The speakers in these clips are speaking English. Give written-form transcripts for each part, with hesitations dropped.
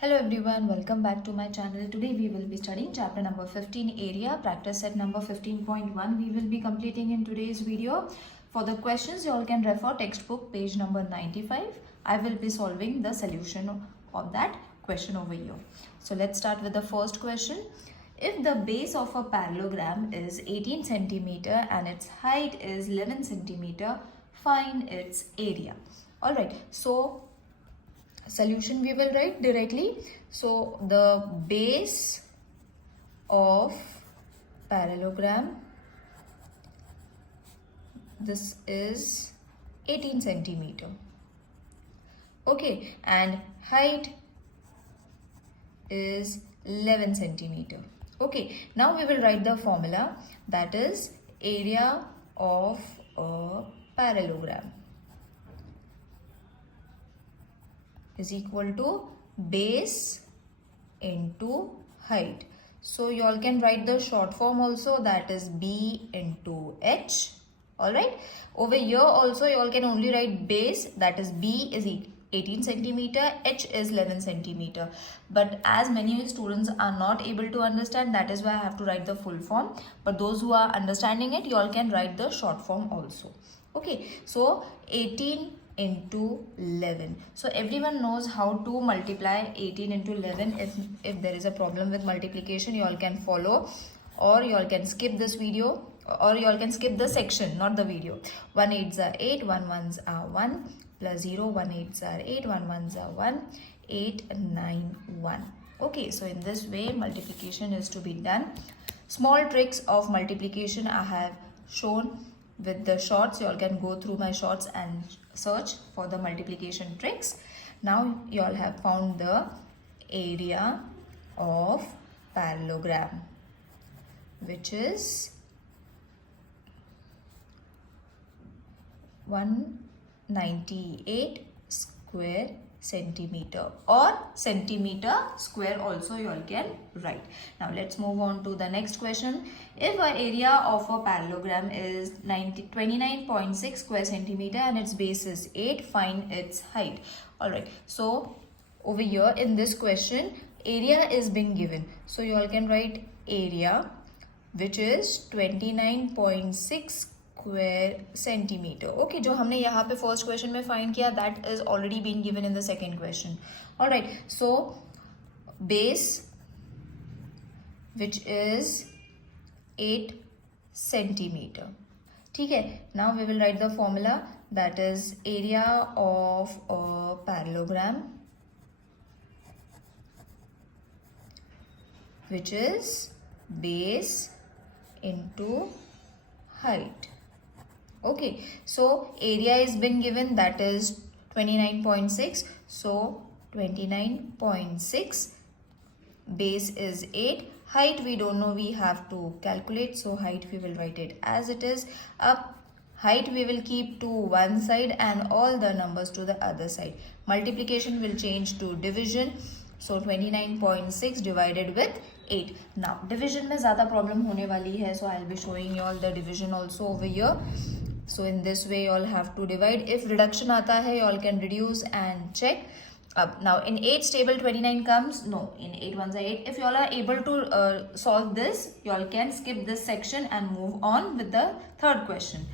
Hello everyone, welcome back to my channel. Today we will be studying chapter number 15 area, practice set number 15.1. We will be completing in today's video. For the questions you all can refer textbook page number 95. I will be solving the solution of that question over here. So let's start with the first question. If the base of a parallelogram is 18 centimeter and its height is 11 centimeter, find its area. Alright, so solution we will write directly. So the base of parallelogram, this is 18 centimeter. Okay, and height is 11 centimeter. Okay, now we will write the formula, that is area of a parallelogram is equal to base into height. So you all can write the short form also, that is B into H. Alright, over here also you all can only write base, that is B is 18 centimeter, H is 11 centimeter. But as many students are not able to understand, that is why I have to write the full form. But those who are understanding it, you all can write the short form also. Okay, so 18 into 11. So everyone knows how to multiply 18 into 11. If there is a problem with multiplication, you all can follow, or you all can skip this video, or you all can skip the section, not the video. 1 8s are 8, 1 1s are 1, plus 0, 1 8s are 8, 1 1s are 1, 8 9 1. Okay, so in this way multiplication is to be done. Small tricks of multiplication I have shown with the shorts. You all can go through my shorts and search for the multiplication tricks. Now you all have found the area of parallelogram, which is 198 square centimeter, or centimeter square also you all can write. Now let's move on to the next question. If our area of a parallelogram is 29.6 square centimeter and its base is 8, find its height. Alright, so over here in this question area is being given, so you all can write area, which is 29.6 square centimeter. Okay, जो हमने यहाँ पे first question में find किया, that is already been given in the second question. Alright, so base, which is 8 centimeter. ठीक है, now we will write the formula, that is area of a parallelogram, which is base into height. Okay, so area is been given, that is 29.6. So 29.6, base is 8, height we don't know, we have to calculate. So height we will write it as it is. Up height we will keep to one side and all the numbers to the other side. Multiplication will change to division. So 29.6 divided with 8. Now division में ज़्यादा problem होने वाली है, so I'll be showing you all the division also over here. So in this way you all have to divide. If reduction आता है, you all can reduce and check. Now in 8's table 29 comes, no, in 8 ones are 8. If you all are able to solve this, you all can skip this section and move on with the third question.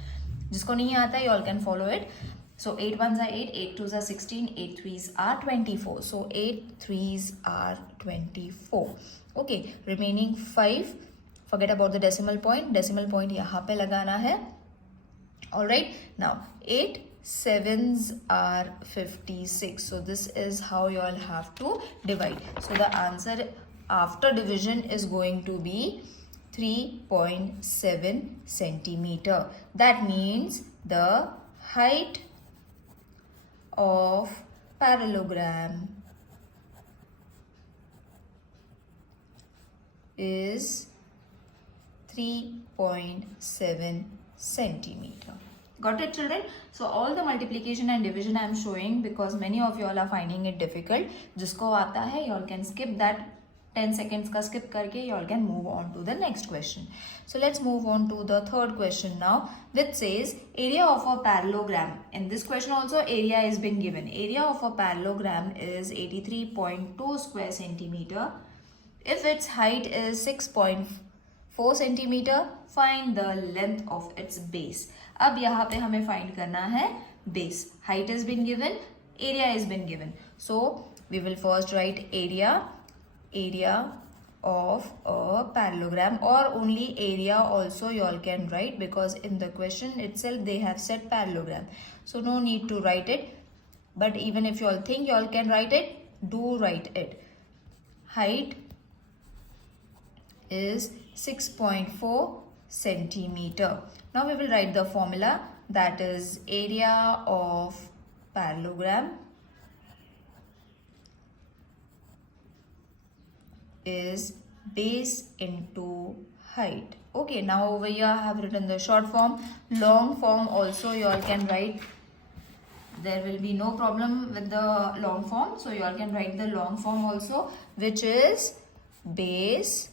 जिसको नहीं आता, you all can follow it. So 8 ones are 8, 8 twos are 16, 8 threes are 24. So 8 threes are 24. Okay, remaining 5. Forget about the decimal point. Decimal point यहाँ पे लगाना है. Alright, now 8 sevens are 56. So this is how you all have to divide. So the answer after division is going to be 3.7 centimeter. That means the height of parallelogram is 3.7 centimeter. Got it, children? So all the multiplication and division I am showing because many of you all are finding it difficult. जिसको आता है, you all can skip that 10 seconds का skip करके you all can move on to the next question. So let's move on to the third question now, which says area of a parallelogram. In this question also area is been given. Area of a parallelogram is 83.2 square centimeter. If its height is 6.4 centimeter, find the length of its base. अब यहाँ पे हमें find करना है base. Height has been given, area has been given. So we will first write area of a parallelogram, or only area also you all can write, because in the question itself they have said parallelogram, so no need to write it. But even if you all think you all can write it, do write it. Height is 6.4 centimeter. Now we will write the formula, that is area of parallelogram is base into height. Okay, now over here I have written the short form. Long form also you all can write. There will be no problem with the long form, so you all can write the long form also, which is base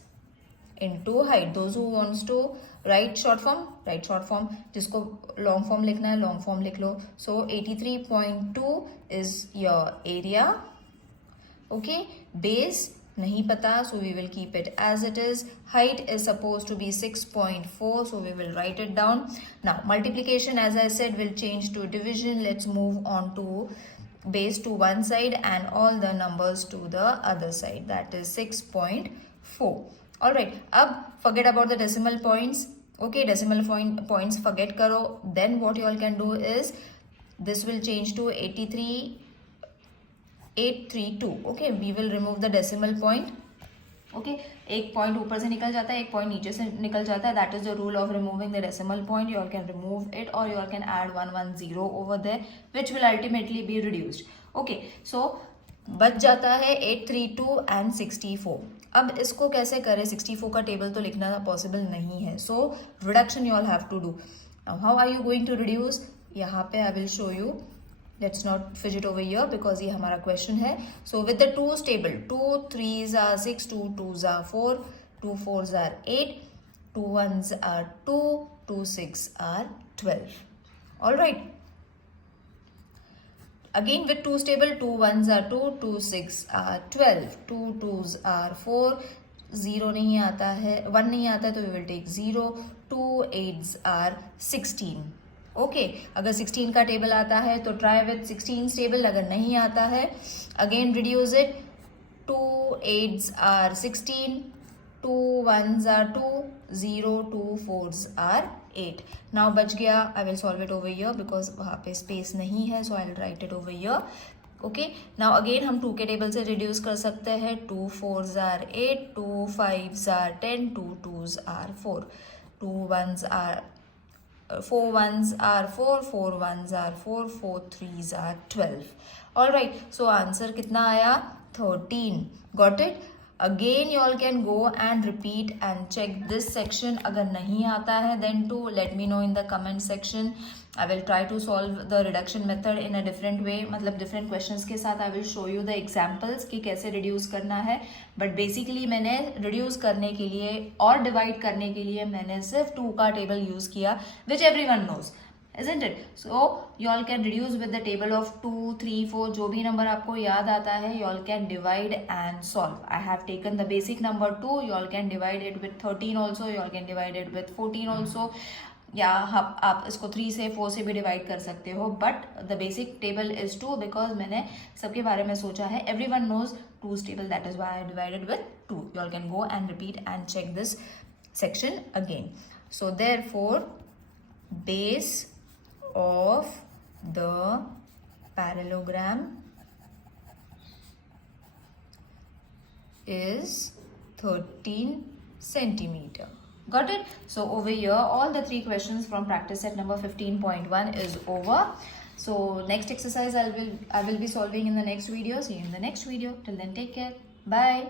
into height. Those who wants to write short form, write short form. जिसको long form लिखना है long form लिख लो. So 83.2 is your area. Okay, base नहीं पता, so we will keep it as it is. Height is supposed to be 6.4, so we will write it down. Now multiplication, as I said, will change to division. Let's move on to base to one side and all the numbers to the other side, that is 6.4. Alright, अब forget about the decimal points. Okay, decimal points forget करो. Then what you all can do is, this will change to 832. Okay, we will remove the decimal point. Okay, एक point ऊपर से निकल जाता है, एक point नीचे से निकल जाता है. That is the rule of removing the decimal point. You all can remove it, or you all can add 110 over there, which will ultimately be reduced. Okay, so बच जाता है 832 and 64. अब इसको कैसे करें? 64 का टेबल तो लिखना पॉसिबल नहीं है, so reduction you all have to do. Now how are you going to reduce? यहाँ पे I will show you. Let's not fidget over here because ये हमारा question है. So with the 2's table, 2 3s are 6, 2 2s are 4, 2 4s are 8, 2 1s are 2, 2 6 are 12. All right. Again with 2's table, 2 1s are 2, 2 6 are 12, 2 2s are 4, 0 नहीं आता है, 1 नहीं आता है, तो we will take 0, 2 8s are 16. Okay, अगर 16 का table आता है तो ट्राई विथ 16 टेबल. अगर नहीं आता है, again reduce it. 2 8s are 16, 2 1s are 2, 0 2 4s are 8. Now बच गया. I will solve it over here because वहाँ पे स्पेस नहीं है, so I will write it over here. Okay, now again हम 2 के टेबल से रिड्यूस कर सकते हैं. 2 4s are 8, 2 5s are 10, 2 2s are 4, 2 1s are 4 1s are 4, 4 1s are 4, 4 3s are 12. Alright, so answer कितना आया? 13. Got it? Again you all can go and repeat and check this section. अगर नहीं आता है then to let me know in the comment section. I will try to solve the reduction method in a different way. मतलब different questions के साथ I will show you the examples कि कैसे reduce करना है. But basically मैंने reduce करने के लिए और divide करने के लिए मैंने सिर्फ 2 का table use किया, which everyone knows, isn't it? So you all can reduce with the table of 2, 3, 4. जो भी number आपको याद आता है, you all can divide and solve. I have taken the basic number 2. You all can divide it with 13 also. You all can divide it with 14 also. या आप इसको 3 से 4 से भी डिवाइड कर सकते हो, but the basic table is 2 because मैंने सबके बारे में सोचा है. Everyone knows 2's table, that is why I divided with 2. You all can go and repeat and check this section again. So therefore base of the parallelogram is 13 centimeter. Got it? So over here all the 3 questions from practice set number 15.1 is over. So next exercise I will be solving in the next video. See you in the next video. Till then, take care. Bye.